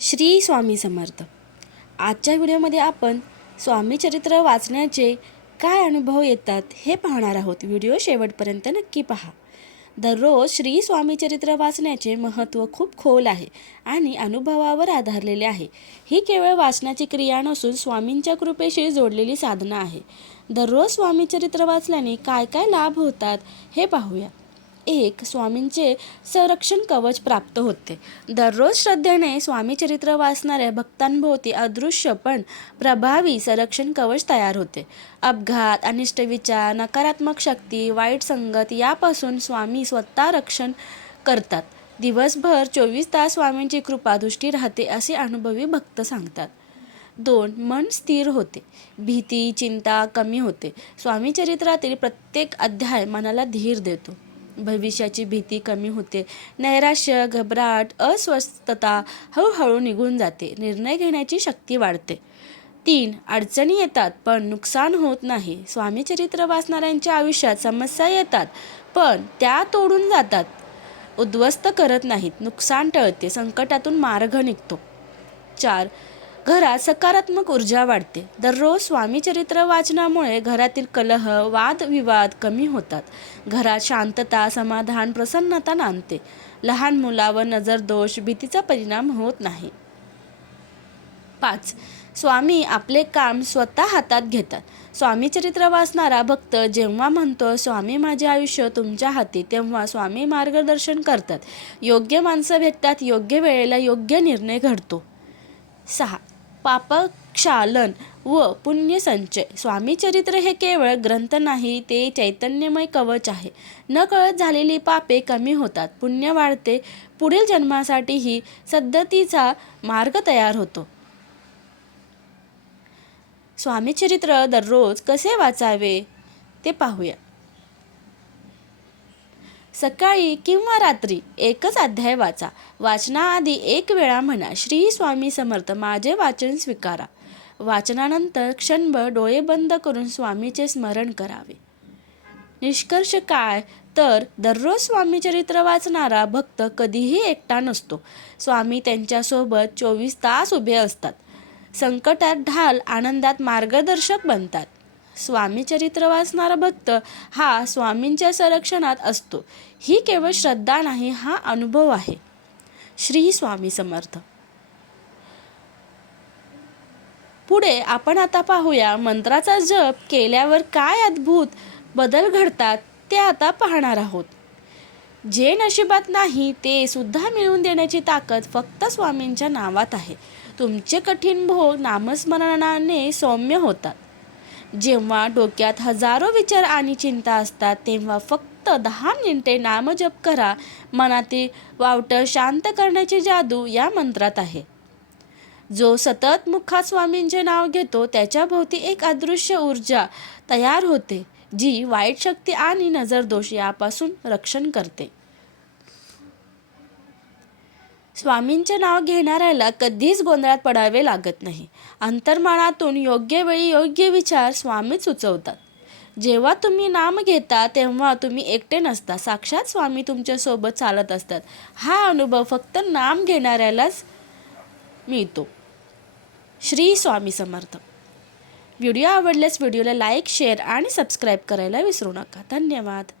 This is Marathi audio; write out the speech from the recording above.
श्री स्वामी समर्थ. आजच्या व्हिडिओमध्ये आपण स्वामी चरित्र वाचण्याचे काय अनुभव येतात हे पाहणार आहोत. व्हिडिओ शेवटपर्यंत नक्की पहा. दररोज श्री स्वामी चरित्र वाचण्याचे महत्त्व खूप खोल आहे आणि अनुभवावर आधारलेले आहे. ही केवळ वाचनाची क्रिया नसून स्वामींच्या कृपेशी जोडलेली साधना आहे. दररोज स्वामी चरित्र वाचल्याने काय काय लाभ होतात हे पाहूया. 1. स्वामींचे संरक्षण कवच प्राप्त होते. दररोज श्रद्धेने स्वामी चरित्र वाचणाऱ्या भक्तांभोवती अदृश्य पण प्रभावी संरक्षण कवच तयार होते. अपघात, अनिष्ट विचार, नकारात्मक शक्ती, वाईट संगत यापासून स्वामी स्वतः रक्षण करतात. दिवसभर 24 तास स्वामींची कृपा दृष्टी राहते असे अनुभवी भक्त सांगतात. 2. मन स्थिर होते. भीती, चिंता कमी होते. स्वामी चरित्रातील प्रत्येक अध्याय मनाला धीर देतो. भविष्याची भीती कमी होते. नैराश्य, घबराट, अस्वस्थता हळूहळू निघून जाते. निर्णय घेण्याची शक्ती वाढते. 3. अडचणी येतात पण नुकसान होत नाही. स्वामी चरित्र वाचणाऱ्यांच्या आयुष्यात समस्या येतात पण त्या तोडून जातात. उद्ध्वस्त करत नाहीत. नुकसान टळते. संकटातून मार्ग निघतो. 4. घरात सकारात्मक ऊर्जा वाढते. दररोज स्वामी चरित्र वाचनामुळे घरातील कलह, वादविवाद कमी होतात. घरात शांतता, समाधान, प्रसन्नता नांदते. लहान मुलावर नजरदोष, भीतीचा परिणाम होत नाही. 5. स्वामी आपले काम स्वतः हातात घेतात. स्वामी चरित्र वाचणारा भक्त जेव्हा म्हणतो स्वामी माझे आयुष्य तुमच्या हाती, तेव्हा स्वामी मार्गदर्शन करतात. योग्य माणसं भेटतात. योग्य वेळेला योग्य निर्णय घडतो. 6. पापक्षालन व पुण्यसंचय. स्वामी चरित्र हे केवळ ग्रंथ नाही, ते चैतन्यमय कवच आहे. नकळत झालेली पापे कमी होतात. पुण्य वाढते. पुढील जन्मासाठीही सद्गतीचा मार्ग तयार होतो. स्वामी चरित्र दररोज कसे वाचावे ते पाहूया. सकाळी किंवा रात्री एकच अध्याय वाचा. वाचनाआधी एक वेळा म्हणा, श्री स्वामी समर्थ, माझे वाचन स्वीकारा. वाचनानंतर क्षणभर डोळे बंद करून स्वामीचे स्मरण करावे. निष्कर्ष काय तर दररोज स्वामी चरित्र वाचणारा भक्त कधीही एकटा नसतो. स्वामी त्यांच्यासोबत 24 तास उभे असतात. संकटात ढाल, आनंदात मार्गदर्शक बनतात. स्वामी चरित्र वाचणारा भक्त हा स्वामींच्या संरक्षणात असतो. ही केवळ श्रद्धा नाही, हा अनुभव आहे. श्री स्वामी समर्थ. पुढे आपण आता पाहूया मंत्राचा जप केल्यावर काय अद्भुत बदल घडतात ते आता पाहणार आहोत. जे नशिबात नाही ते सुद्धा मिळवून देण्याची ताकद फक्त स्वामींच्या नावात आहे. तुमचे कठीण भोग नामस्मरणाने सौम्य होतात. जेव्हा डोक्यात हजारो विचार आणि चिंता असतात तेव्हा फक्त 10 मिनिटे नामजप करा. मनातील वावटं शांत करण्याची जादू या मंत्रात आहे. जो सतत मुखात स्वामींचे नाव घेतो त्याच्या भोवती एक अदृश्य ऊर्जा तयार होते, जी वाईट शक्ती आणि नजरदोष यापासून रक्षण करते. स्वामींचे नाव घेणाऱ्याला कधीच गोंधळात पडावे लागत नाही. अंतर्मनातून योग्य वेळी योग्य विचार स्वामीच सुचवतात. जेव्हा तुम्ही नाम घेता तेव्हा तुम्ही एकटे नसता. साक्षात स्वामी तुमच्यासोबत चालत असतात. हा अनुभव फक्त नाम घेणाऱ्यालाच मिळतो. श्री स्वामी समर्थ. व्हिडिओ आवडल्यास व्हिडिओला लाईक, शेअर आणि सबस्क्राईब करायला विसरू नका. धन्यवाद.